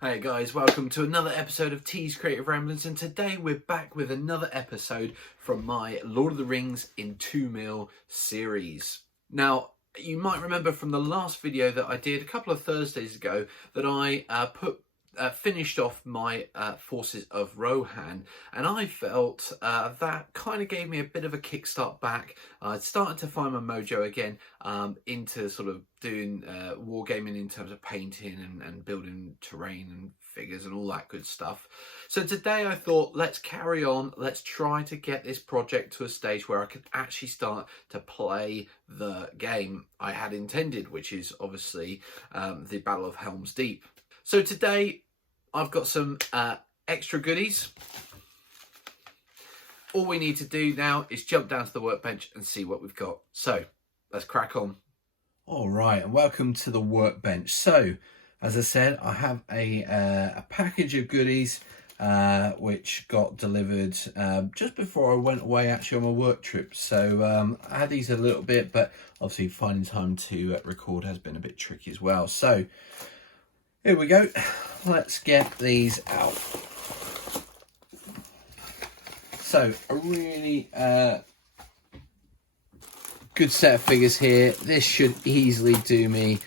Hey guys, welcome to another episode of T's Creative Ramblings, and today we're back with another episode from my Lord of the Rings in 2mm series. Now, you might remember from the last video that I did a couple of Thursdays ago that I finished off my Forces of Rohan, and I felt that kind of gave me a bit of a kickstart back. I'd started to find my mojo again into sort of doing wargaming in terms of painting and building terrain and figures and all that good stuff. So today I thought, let's carry on, let's try to get this project to a stage where I could actually start to play the game I had intended, which is obviously the Battle of Helm's Deep. So today I've got some extra goodies. All we need to do now is jump down to the workbench and see what we've got. So let's crack on. All right, and welcome to the workbench. So, as I said, I have a package of goodies which got delivered just before I went away actually on my work trip. So I had these a little bit, but obviously finding time to record has been a bit tricky as well. So here we go. Let's get these out. So a really good set of figures here. This should easily do me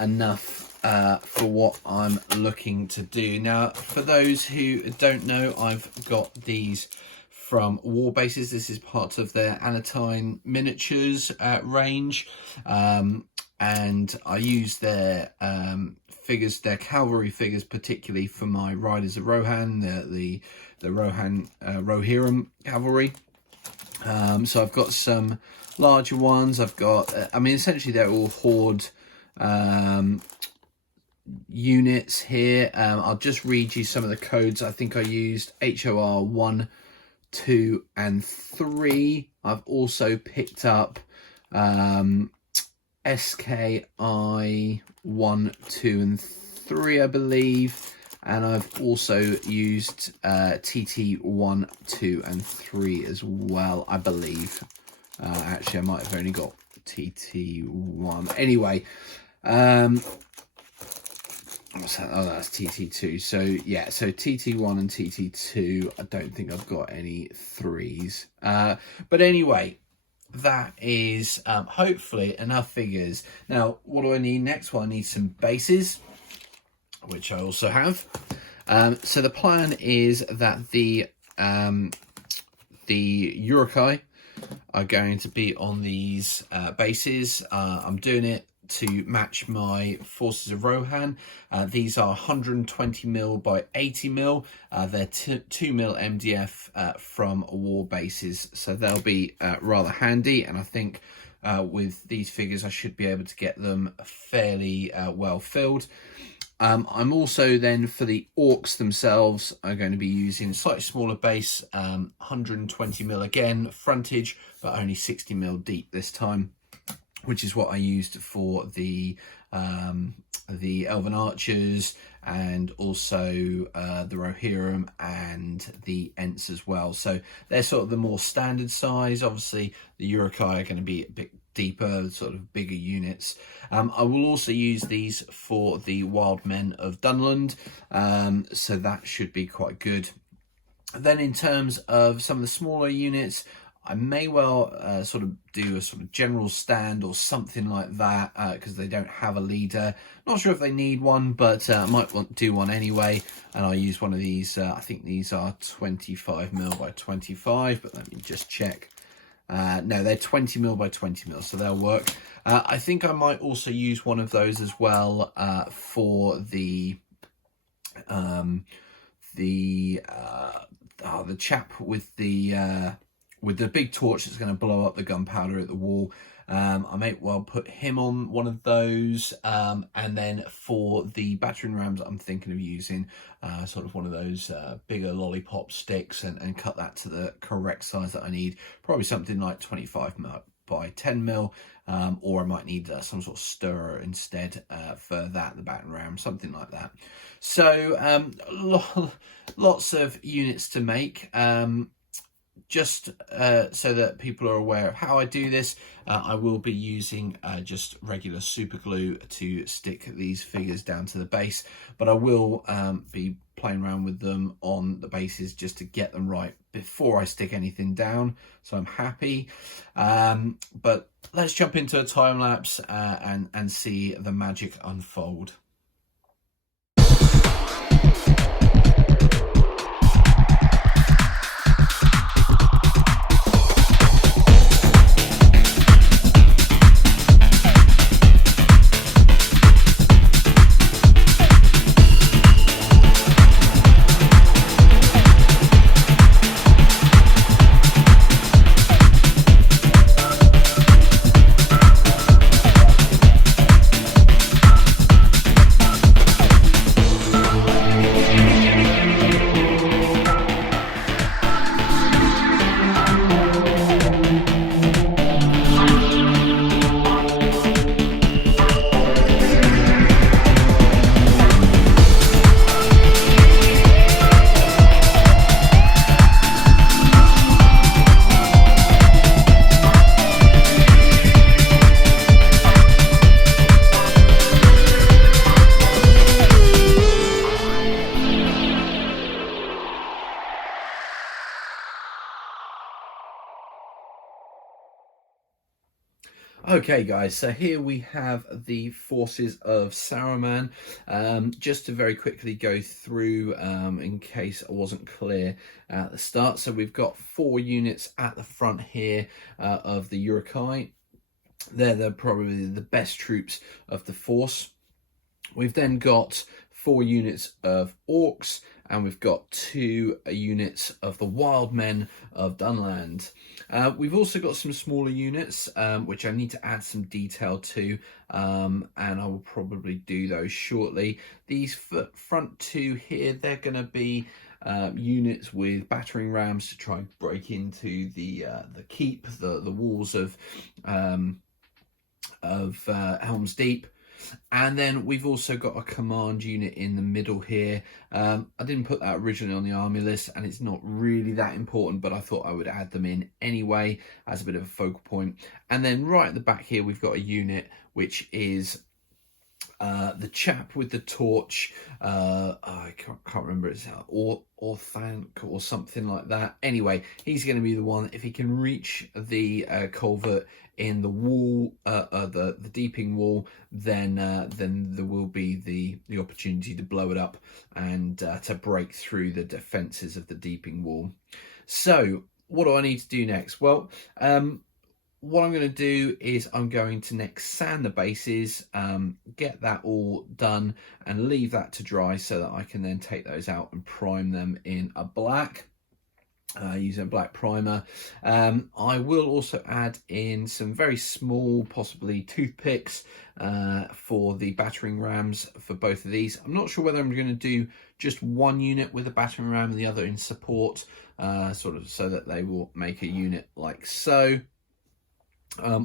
enough for what I'm looking to do. Now, for those who don't know, I've got these from War Bases. This is part of their Anatine miniatures range, and I use their figures, their cavalry figures, particularly for my Riders of Rohan, the Rohan Rohirrim cavalry. So I've got some larger ones. I've got, I mean, essentially they're all horde units here. I'll just read you some of the codes. I think I used HOR 1, 2 and 3. I've also picked up SKI 1, 2 and 3, I believe, and I've also used TT 1, 2 and 3 as well, I believe. Actually, I might have only got TT 1. Anyway, what's that? Oh, that's TT2. So yeah, so TT1 and TT2. I don't think I've got any 3s. But anyway, that is hopefully enough figures. Now, what do I need next? Well, I need some bases, which I also have. So the plan is that the Urukai are going to be on these bases. I'm doing it to match my Forces of Rohan. These are 120mm by 80mm. They're 2mm MDF from War Bases, so they'll be rather handy, and I think with these figures I should be able to get them fairly well filled. I'm also then, for the orcs themselves, I'm going to be using a slightly smaller base, 120mm again, frontage, but only 60mm deep this time, which is what I used for the Elven Archers and also the Rohirrim and the Ents as well. So they're sort of the more standard size. Obviously, the Urukai are going to be a bit deeper, sort of bigger units. I will also use these for the Wild Men of Dunland, so that should be quite good. Then in terms of some of the smaller units, I may well sort of do a sort of general stand or something like that, because they don't have a leader. Not sure if they need one, but I might want to do one anyway, and I'll use one of these. I think these are 25mm by 25, but let me just check. No, they're 20mm by 20mm, so they'll work. I think I might also use one of those as well for the chap with the big torch that's going to blow up the gunpowder at the wall. I may well put him on one of those, and then for the battering rams I'm thinking of using sort of one of those bigger lollipop sticks and cut that to the correct size that I need, probably something like 25mm by 10mm, or I might need some sort of stirrer instead for that, the battering ram, something like that. So lots of units to make. just so that people are aware of how I do this, I will be using just regular super glue to stick these figures down to the base, but I will be playing around with them on the bases just to get them right before I stick anything down, so I'm happy. But let's jump into a time lapse and see the magic unfold. Okay guys, so here we have the forces of Saruman. Just to very quickly go through in case I wasn't clear at the start. So we've got 4 units at the front here of the Urukai. They're probably the best troops of the force. We've then got 4 units of orcs, and we've got 2 units of the wild men of Dunland. We've also got some smaller units, which I need to add some detail to, and I will probably do those shortly. These front 2 here, they're going to be units with battering rams to try and break into the keep, the walls of Helm's Deep. And then we've also got a command unit in the middle here. I didn't put that originally on the army list, and it's not really that important, but I thought I would add them in anyway as a bit of a focal point. And then right at the back here, we've got a unit which is the chap with the torch. I can't remember, it's Orthanc or something like that. Anyway, he's going to be the one, if he can reach the culvert in the wall, the deeping wall, then there will be the opportunity to blow it up and to break through the defences of the deeping wall. So what do I need to do next? Well, what I'm going to do is I'm going to next sand the bases, get that all done and leave that to dry so that I can then take those out and prime them in a black. Using a black primer. I will also add in some very small, possibly toothpicks, for the battering rams for both of these. I'm not sure whether I'm going to do just one unit with a battering ram and the other in support, sort of so that they will make a unit like so.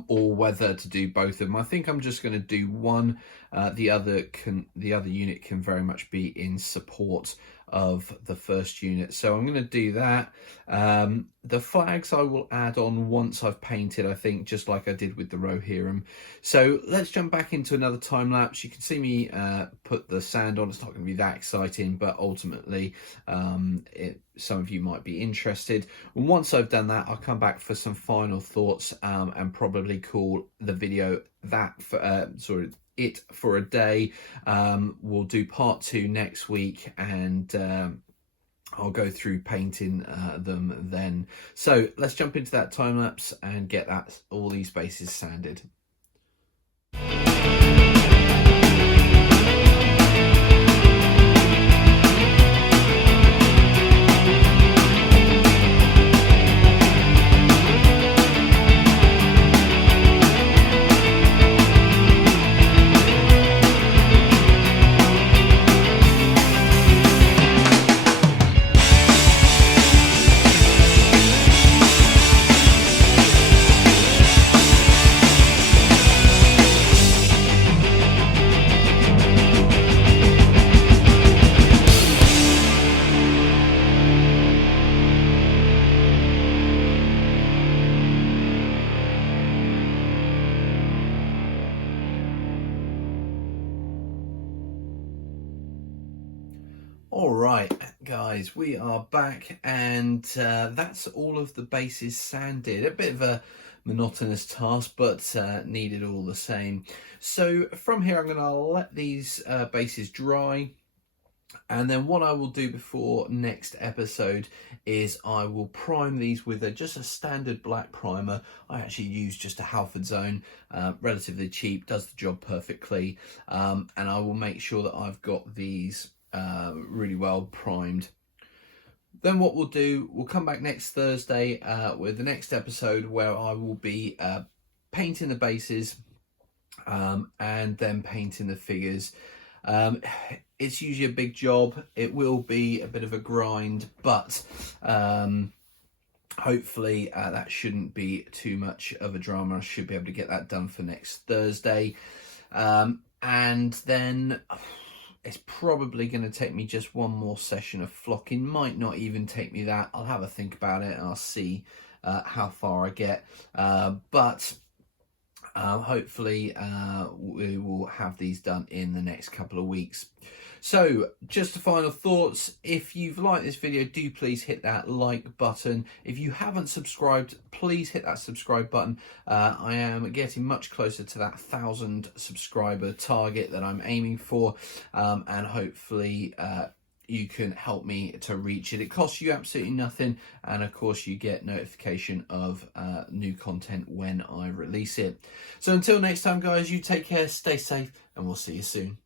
Or whether to do both of them. I think I'm just going to do one. The other unit can very much be in support of the first unit, so I'm going to do that. The flags I will add on once I've painted, I think, just like I did with the Rohirrim. So let's jump back into another time lapse. You can see me put the sand on. It's not going to be that exciting, but ultimately some of you might be interested. And once I've done that, I'll come back for some final thoughts and probably call the video that for it for a day. We'll do part 2 next week, and I'll go through painting them then. So let's jump into that time lapse and get all these bases sanded. All right, guys, we are back, and that's all of the bases sanded. A bit of a monotonous task, but needed all the same. So from here, I'm going to let these bases dry. And then what I will do before next episode is I will prime these with just a standard black primer. I actually use just a Halford Zone, relatively cheap, does the job perfectly. And I will make sure that I've got these really well primed. Then what we'll do, we'll come back next Thursday with the next episode where I will be painting the bases and then painting the figures. It's usually a big job. It will be a bit of a grind, but hopefully that shouldn't be too much of a drama. I should be able to get that done for next Thursday. And then it's probably going to take me just one more session of flocking. Might not even take me that. I'll have a think about it and I'll see how far I get. But hopefully we will have these done in the next couple of weeks. So just the final thoughts. If you've liked this video, do please hit that like button. If you haven't subscribed, please hit that subscribe button. I am getting much closer to that 1,000 subscriber target that I'm aiming for, and hopefully you can help me to reach it. It costs you absolutely nothing, and of course you get notification of new content when I release it. So until next time, guys, you take care, stay safe, and we'll see you soon.